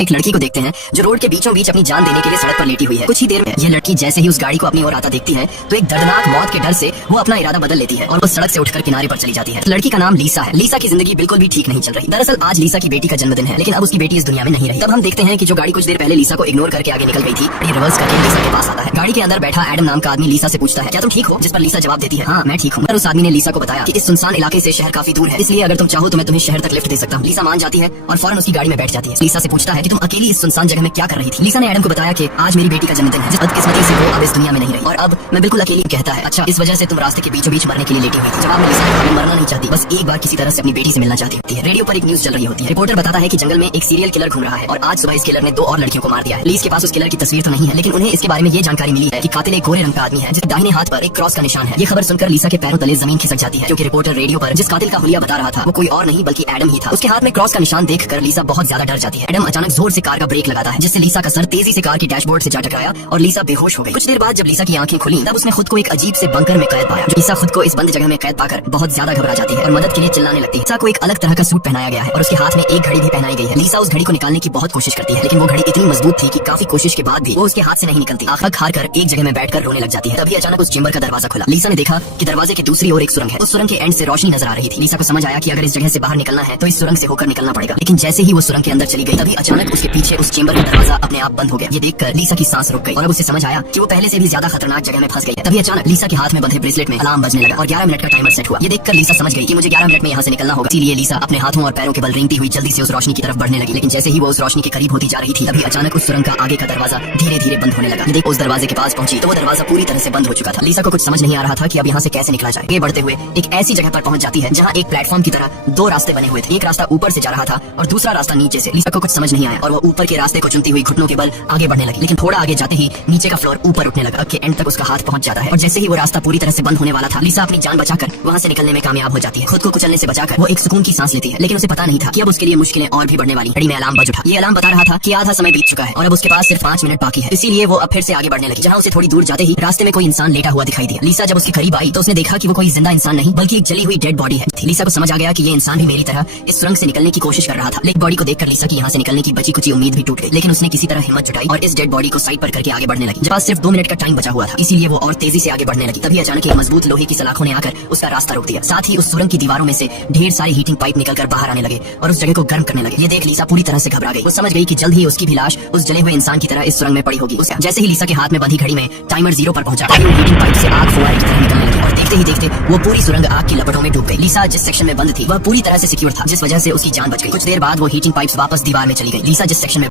एक लड़की को देखते हैं जो रोड के बीचों बीच अपनी जान देने के लिए सड़क पर लेटी हुई है। कुछ ही देर में यह लड़की जैसे ही उस गाड़ी को अपनी ओर आता देखती है तो एक दर्दनाक मौत के डर से वो अपना इरादा बदल लेती है और वो सड़क से उठकर किनारे पर चली जाती है। लड़की का नाम लीसा है। लीसा की जिंदगी बिल्कुल भी ठीक नहीं चल रही। दरअसल आज लीसा की बेटी का जन्मदिन है, लेकिन अब उसकी बेटी इस दुनिया में नहीं रही। तब हम देखते हैं कि जो गाड़ी कुछ देर पहले लीसा को इग्नोर करके आगे निकल गई थी, ये रिवर्स करके लीसा के पास आता है। गाड़ी के अंदर बैठा एडम नाम का आदमी लीसा से पूछता है, क्या तुम ठीक हो? जिस पर लीसा जवाब देती है, हाँ मैं ठीक हूँ। पर उस आदमी ने लीसा को बताया कि इस सुनसान इलाके से शहर काफी दूर है, इसलिए अगर तुम चाहो तो मैं तुम्हें शहर तक लिफ्ट दे सकता हूँ। लीसा मान जाती है और फौरन उसकी गाड़ी में बैठ जाती है। लीसा से पूछता है कि तुम अकेली इस सुनसान जगह में क्या कर रही थी? लीसा ने एडम को बताया कि आज मेरी बेटी का जन्मदिन है, जिस बदकिस्मती से वो अब इस दुनिया में नहीं रही और अब मैं बिल्कुल अकेली। कहता है, अच्छा इस वजह से तुम रास्ते के बीचों बीच मरने के लिए लेटी हुई थी। जवाब में लीसा ने कहा, मैं मरना नहीं चाहती, बस एक बार किसी तरह से अपनी बेटी से मिलना चाहती होती है। रेडियो पर एक न्यूज चल रही होती है। रिपोर्टर बताता है कि जंगल में एक सीरियल किलर घूम रहा है और आज सुबह इस किलर ने 2 और लड़कियों को मार दिया है। लीस के पास उस किलर की तस्वीर तो नहीं है, लेकिन उन्हें इसके बारे में ये जानकारी मिली है कि कातिल एक गोरे रंग का आदमी है जिसके दाहिने हाथ पर एक क्रॉस का निशान है। ये खबर सुनकर लीसा के पैरों तले जमीन खिसक जाती है, क्योंकि रिपोर्टर रेडियो पर जिस कातिल का हुलिया बता रहा था वो कोई और नहीं बल्कि एडम ही था। उसके हाथ में क्रॉस का निशान देखकर लीसा बहुत ज्यादा डर जाती है। एडम अचानक जोर से कार का ब्रेक लगाता है, जिससे लीसा का सर तेजी से कार की डैशबोर्ड से जा टकराया और लीसा बेहोश हो गई। कुछ देर बाद जब लीसा की आंखें खुली तब उसने खुद को एक अजीब से बंकर में कैद पाया। लीसा खुद को इस बंद जगह में कैद पाकर बहुत ज्यादा घबरा जाती है और मदद के लिए चिल्लाने लगती है। लीसा को एक अलग तरह का सूट पहनाया गया है और उसके हाथ में एक घड़ी भी पहनाई गई है। लीसा उस घड़ी को निकालने की बहुत कोशिश करती है, लेकिन वो घड़ी इतनी मजबूत थी कि काफी कोशिश के बाद भी वो उसके हाथ से नहीं निकलती। आखिर हार कर एक जगह में बैठकर रोने लग जाती है। तभी अचानक उस चेंबर का दरवाजा खुला। लीसा ने देखा कि दरवाजे की दूसरी ओर एक सुरंग है। उस सुरंग के एंड से रोशनी नजर आ रही थी। लीसा को समझ आया कि अगर इस जगह से बाहर निकलना है तो इस सुरंग से होकर निकलना पड़ेगा। लेकिन जैसे ही वो सुरंग के अंदर चली गई तभी अचानक उसके पीछे उस चेंबर का दरवाजा अपने आप बंद हो गया। ये देखकर लीसा की सांस रुक गई और अब उसे समझ आया कि वो पहले से भी ज्यादा खतरनाक जगह में फंस गई है। तभी अचानक लीसा के हाथ में बंधे ब्रेसलेट में अलार्म बजने लगा और 11 मिनट का टाइमर सेट हुआ। ये देखकर लीसा समझ गई कि मुझे 11 मिनट में यहाँ से निकलना होगा। इसीलिए लीसा अपने हाथों और पैरों के बल रेंगती हुई जल्दी से उस रोशनी की तरफ बढ़ने लगी। लेकिन जैसे ही वो उस रोशनी के करीब होती जा रही थी तभी अचानक उस सुरंग का आगे का दरवाजा धीरे धीरे बंद होने लगा। ये देख उस दरवाजे के पास पहुंची तो वो दरवाजा पूरी तरह से बंद हो चुका था। लीसा को कुछ समझ नहीं आ रहा था कि अब यहाँ से कैसे निकला जाए। ये बढ़ते हुए एक ऐसी जगह पर पहुंच जाती है जहाँ एक प्लेटफॉर्म की तरह 2 रास्ते बने हुए थे। एक रास्ता ऊपर से जा रहा था और दूसरा रास्ता नीचे से। लीसा को कुछ समझ नहीं आया और वो ऊपर के रास्ते को चुनती हुई घुटनों के बल आगे बढ़ने लगी। लेकिन थोड़ा आगे जाते ही नीचे का फ्लोर ऊपर उठने लगा के एंड तक उसका हाथ पहुंच जाता है और जैसे ही वो रास्ता पूरी तरह से बंद होने वाला था लीसा अपनी जान बचाकर वहाँ से निकलने में कामयाब हो जाती है। खुद को कुचलने से बचाकर वो एक सुकून की सांस लेती है, लेकिन उसे पता नहीं था कि अब उसके लिए मुश्किलें और भी बढ़ने वाली। घड़ी में अलार्म बज उठा। ये अलार्म बता रहा था कि आधा समय बीत चुका है और अब उसके पास सिर्फ 5 मिनट बाकी है। इसीलिए वो अब फिर से आगे बढ़ने लगी। जहाँ उसे थोड़ी दूर जाते ही रास्ते में कोई इंसान लेटा हुआ दिखाई दिया। लीसा जब उसके करीब आई तो उसने देखा कि वो कोई जिंदा इंसान नहीं बल्कि एक जली हुई डेड बॉडी है। लीसा को समझ आ गया कि ये इंसान भी मेरी तरह इस सुरंग से निकलने की कोशिश कर रहा था। लेकिन बॉडी को देखकर लीसा की यहाँ से निकलने की बची कुची उम्मीद भी टूट गई। लेकिन उसने किसी तरह हिम्मत जुटाई और इस डेड बॉडी को साइड पर करके आगे बढ़ने लगी। जब सिर्फ 2 मिनट का टाइम बचा हुआ था, इसीलिए वो और तेजी से आगे बढ़ने लगी। तभी अचानक एक मजबूत लोहे की सलाखों ने आकर उसका रास्ता रोक दिया। साथ ही उस सुरंग की दीवारों में से ढेर सारे हीटिंग पाइप निकलकर बाहर आने लगे और उस जगह को गर्म करने लगे। ये देख लीसा पूरी तरह से घबरा गई। वो समझ गई कि जल्द ही उसकी भी लाश उस जले हुए इंसान की तरह इस सुरंग में पड़ी होगी। जैसे ही लीसा के हाथ में बंधी घड़ी में टाइमर 0 पर पहुंचा, हीटिंग पाइप से आग फुहारे की तरह निकलने लगी और देखते ही देखते वो पूरी सुरंग आग की लपटों में डूब गई। लीसा जिस सेक्शन में बंद थी वह पूरी तरह से सिक्योर था, जिस वजह से उसकी जान बच गई। कुछ देर बाद वो हीटिंग पाइप्स वापस दीवार में चली गई। लीसा जिस सेक्शन में